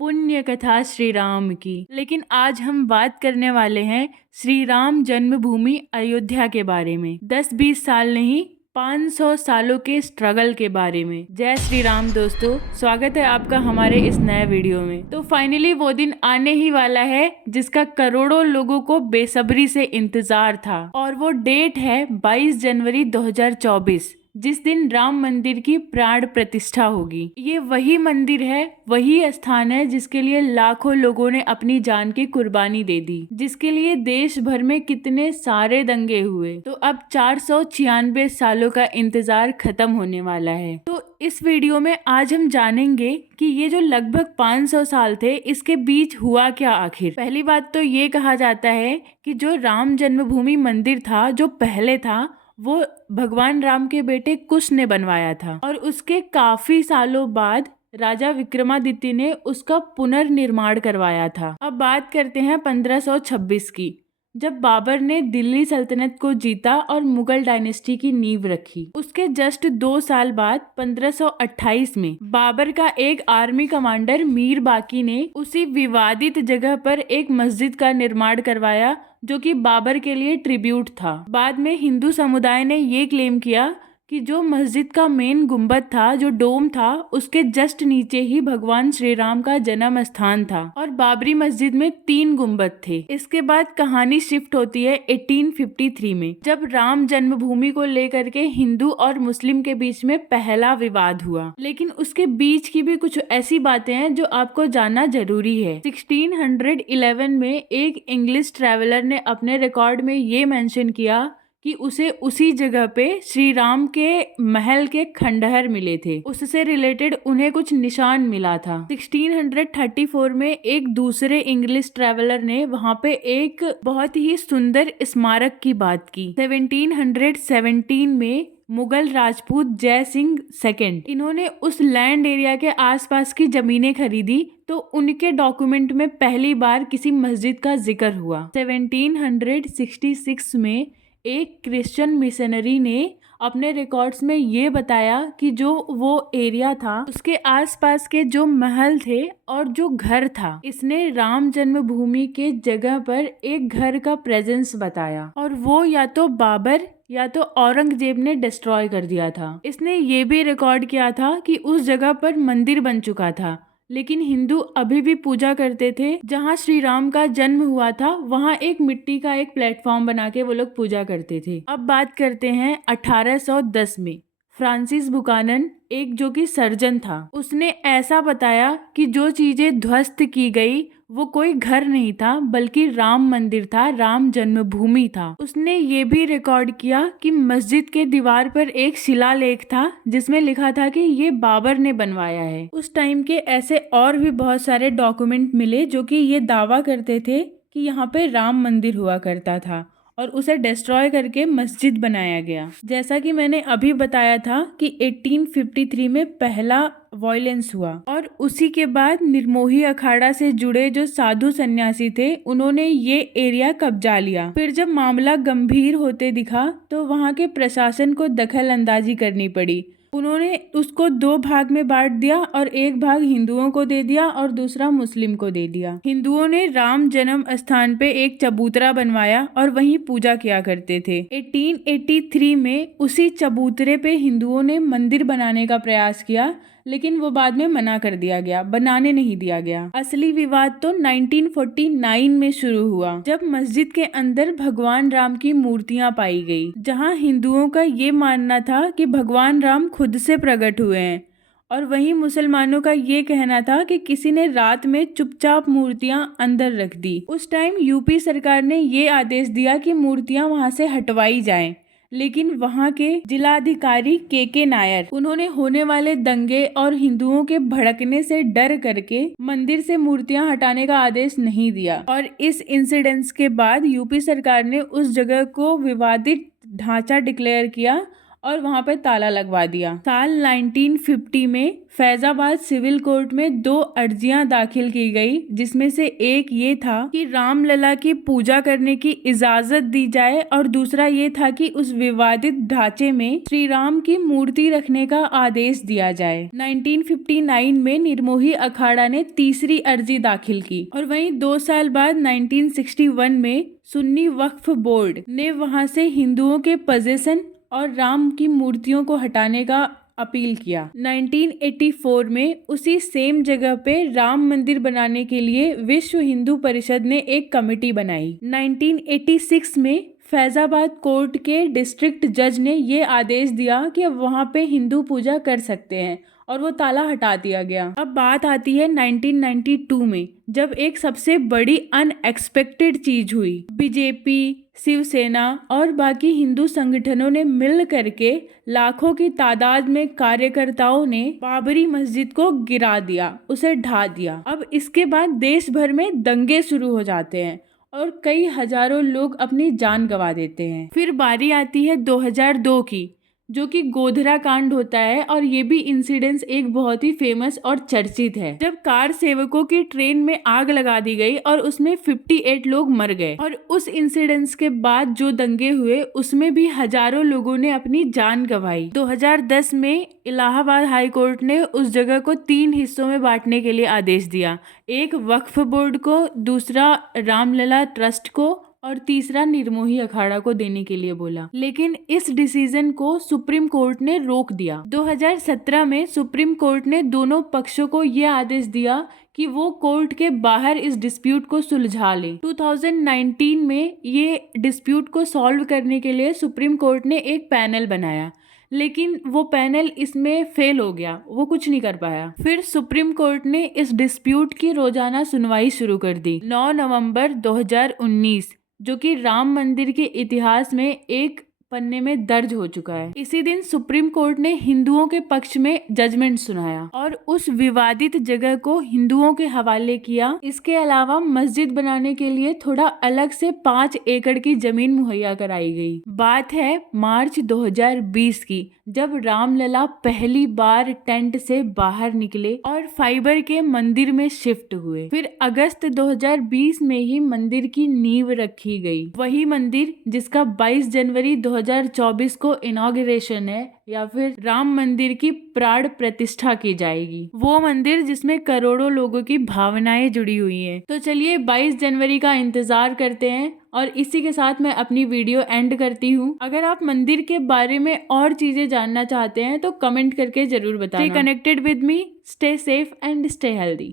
पुण्य कथा श्री राम की। लेकिन आज हम बात करने वाले हैं श्री राम जन्मभूमि अयोध्या के बारे में। 10-20 साल नहीं, 500 सालों के स्ट्रगल के बारे में। जय श्री राम दोस्तों, स्वागत है आपका हमारे इस नए वीडियो में। तो फाइनली वो दिन आने ही वाला है जिसका करोड़ों लोगों को बेसब्री से इंतजार था, और वो डेट है 22 जनवरी 2024, जिस दिन राम मंदिर की प्राण प्रतिष्ठा होगी। ये वही मंदिर है, वही स्थान है जिसके लिए लाखों लोगों ने अपनी जान की कुर्बानी दे दी, जिसके लिए देश भर में कितने सारे दंगे हुए। तो अब 496 सालों का इंतजार खत्म होने वाला है। तो इस वीडियो में आज हम जानेंगे कि ये जो लगभग 500 साल थे, इसके बीच हुआ क्या आखिर। पहली बात तो ये कहा जाता है कि जो राम जन्मभूमि मंदिर था, जो पहले था, वो भगवान राम के बेटे कुश ने बनवाया था, और उसके काफी सालों बाद राजा विक्रमादित्य ने उसका पुनर्निर्माण करवाया था। अब बात करते हैं 1526 की, जब बाबर ने दिल्ली सल्तनत को जीता और मुगल डायनेस्टी की नींव रखी। उसके जस्ट 2 साल बाद 1528 में बाबर का एक आर्मी कमांडर मीर बाकी ने उसी विवादित जगह पर एक मस्जिद का निर्माण करवाया, जो कि बाबर के लिए ट्रिब्यूट था। बाद में हिंदू समुदाय ने ये क्लेम किया कि जो मस्जिद का मेन गुंबद था, जो डोम था, उसके जस्ट नीचे ही भगवान श्री राम का जन्म स्थान था, और बाबरी मस्जिद में 3 गुंबद थे। इसके बाद कहानी शिफ्ट होती है 1853 में, जब राम जन्मभूमि को लेकर के हिंदू और मुस्लिम के बीच में पहला विवाद हुआ। लेकिन उसके बीच की भी कुछ ऐसी बातें हैं जो आपको जानना जरूरी है। 1611 में एक इंग्लिश ट्रेवलर ने अपने रिकॉर्ड में ये मेंशन किया कि उसे उसी जगह पे श्री राम के महल के खंडहर मिले थे। उससे रिलेटेड उन्हें कुछ निशान मिला था। 1634 में एक दूसरे इंग्लिश ट्रैवलर ने वहां पे एक बहुत ही सुंदर स्मारक की बात की। 1717 में मुगल राजपूत जय सिंह सेकंड, इन्होंने उस लैंड एरिया के आसपास की जमीनें खरीदी, तो उनके डॉक्यूमेंट में पहली बार किसी मस्जिद का जिक्र हुआ। 1766 में एक क्रिश्चियन मिशनरी ने अपने रिकॉर्ड्स में ये बताया कि जो वो एरिया था, उसके आसपास के जो महल थे और जो घर था, इसने राम जन्मभूमि के जगह पर एक घर का प्रेजेंस बताया, और वो या तो बाबर या तो औरंगजेब ने डिस्ट्रॉय कर दिया था। इसने ये भी रिकॉर्ड किया था कि उस जगह पर मंदिर बन चुका था, लेकिन हिंदू अभी भी पूजा करते थे। जहाँ श्री राम का जन्म हुआ था, वहाँ एक मिट्टी का एक प्लेटफॉर्म बना के वो लोग पूजा करते थे। अब बात करते हैं 1810 में। फ्रांसिस बुकानन, एक जो कि सर्जन था, उसने ऐसा बताया कि जो चीजें ध्वस्त की गई वो कोई घर नहीं था, बल्कि राम मंदिर था, राम जन्मभूमि था। उसने ये भी रिकॉर्ड किया कि मस्जिद के दीवार पर एक शिलालेख था जिसमें लिखा था कि ये बाबर ने बनवाया है। उस टाइम के ऐसे और भी बहुत सारे डॉक्यूमेंट मिले जो कि ये दावा करते थे कि यहाँ पे राम मंदिर हुआ करता था, और उसे डिस्ट्रॉय करके मस्जिद बनाया गया। जैसा कि मैंने अभी बताया था कि 1853 में पहला वॉयलेंस हुआ, और उसी के बाद निर्मोही अखाड़ा से जुड़े जो साधु सन्यासी थे, उन्होंने ये एरिया कब्जा लिया। फिर जब मामला गंभीर होते दिखा तो वहाँ के प्रशासन को दखल अंदाजी करनी पड़ी। उन्होंने उसको 2 भाग में बांट दिया, और एक भाग हिंदुओं को दे दिया और दूसरा मुस्लिम को दे दिया। हिंदुओं ने राम जन्म स्थान पे एक चबूतरा बनवाया और वहीं पूजा किया करते थे। 1883 में उसी चबूतरे पे हिंदुओं ने मंदिर बनाने का प्रयास किया, लेकिन वो बाद में मना कर दिया गया, बनाने नहीं दिया गया। असली विवाद तो 1949 में शुरू हुआ, जब मस्जिद के अंदर भगवान राम की मूर्तियां पाई गई, जहां हिंदुओं का ये मानना था कि भगवान राम खुद से प्रकट हुए हैं, और वहीं मुसलमानों का ये कहना था कि किसी ने रात में चुपचाप मूर्तियां अंदर रख दी। उस टाइम यूपी सरकार ने ये आदेश दिया कि मूर्तियां वहां से हटवाई जाएं, लेकिन वहां के जिलाधिकारी के नायर, उन्होंने होने वाले दंगे और हिंदुओं के भड़कने से डर करके मंदिर से मूर्तियां हटाने का आदेश नहीं दिया। और इस इंसिडेंस के बाद यूपी सरकार ने उस जगह को विवादित ढांचा डिक्लेयर किया और वहां पे ताला लगवा दिया। साल 1950 में फैजाबाद सिविल कोर्ट में 2 अर्जियां दाखिल की गई, जिसमें से एक ये था कि रामलला की पूजा करने की इजाजत दी जाए और दूसरा ये था कि उस विवादित ढांचे में श्री राम की मूर्ति रखने का आदेश दिया जाए। 1959 में निर्मोही अखाड़ा ने तीसरी अर्जी दाखिल की और वहीं 2 साल बाद 1961 में सुन्नी वक्फ बोर्ड ने वहां से हिंदुओं के पोजीशन और राम की मूर्तियों को हटाने का अपील किया। 1984 में उसी सेम जगह पे राम मंदिर बनाने के लिए विश्व हिंदू परिषद ने एक कमेटी बनाई। 1986 में फैजाबाद कोर्ट के डिस्ट्रिक्ट जज ने ये आदेश दिया कि अब वहां पे हिंदू पूजा कर सकते हैं और वो ताला हटा दिया गया। अब बात आती है 1992 में, जब एक सबसे बड़ी अनएक्सपेक्टेड चीज हुई। बीजेपी, शिवसेना और बाकी हिंदू संगठनों ने मिल करके लाखों की तादाद में कार्यकर्ताओं ने बाबरी मस्जिद को गिरा दिया, उसे ढा दिया। अब इसके बाद देश भर में दंगे शुरू हो जाते हैं और कई हजारों लोग अपनी जान गंवा देते हैं। फिर बारी आती है 2002 की, जो कि गोधरा कांड होता है और ये भी इंसिडेंस एक बहुत ही फेमस और चर्चित है, जब कार सेवकों की ट्रेन में आग लगा दी गई और उसमें 58 लोग मर गए। और उस इंसिडेंस के बाद जो दंगे हुए उसमें भी हजारों लोगों ने अपनी जान गंवाई। 2010 में इलाहाबाद हाई कोर्ट ने उस जगह को 3 हिस्सों में बांटने के लिए आदेश दिया, एक वक्फ बोर्ड को, दूसरा रामलला ट्रस्ट को और तीसरा निर्मोही अखाड़ा को देने के लिए बोला। लेकिन इस डिसीजन को सुप्रीम कोर्ट ने रोक दिया। 2017 में सुप्रीम कोर्ट ने दोनों पक्षों को यह आदेश दिया कि वो कोर्ट के बाहर इस डिस्प्यूट को सुलझा लें। 2019 में ये डिस्प्यूट को सॉल्व करने के लिए सुप्रीम कोर्ट ने एक पैनल बनाया, लेकिन वो पैनल इसमें फेल हो गया, वो कुछ नहीं कर पाया। फिर सुप्रीम कोर्ट ने इस डिस्प्यूट की रोजाना सुनवाई शुरू कर दी। 9 नवंबर 2019, जो कि राम मंदिर के इतिहास में एक पन्ने में दर्ज हो चुका है। इसी दिन सुप्रीम कोर्ट ने हिंदुओं के पक्ष में जजमेंट सुनाया और उस विवादित जगह को हिंदुओं के हवाले किया। इसके अलावा मस्जिद बनाने के लिए थोड़ा अलग से 5 एकड़ की जमीन मुहैया कराई गई। बात है मार्च 2020 की, जब रामलला पहली बार टेंट से बाहर निकले और फाइबर के मंदिर में शिफ्ट हुए। फिर अगस्त 2020 में ही मंदिर की नींव रखी गई। वही मंदिर जिसका 22 जनवरी 2024 को इनॉग्रेशन है, या फिर राम मंदिर की प्राण प्रतिष्ठा की जाएगी। वो मंदिर जिसमें करोड़ों लोगों की भावनाएं जुड़ी हुई हैं। तो चलिए 22 जनवरी का इंतजार करते हैं और इसी के साथ मैं अपनी वीडियो एंड करती हूँ। अगर आप मंदिर के बारे में और चीजें जानना चाहते हैं तो कमेंट करके जरूर बताना। Stay connected with me, stay safe and stay healthy.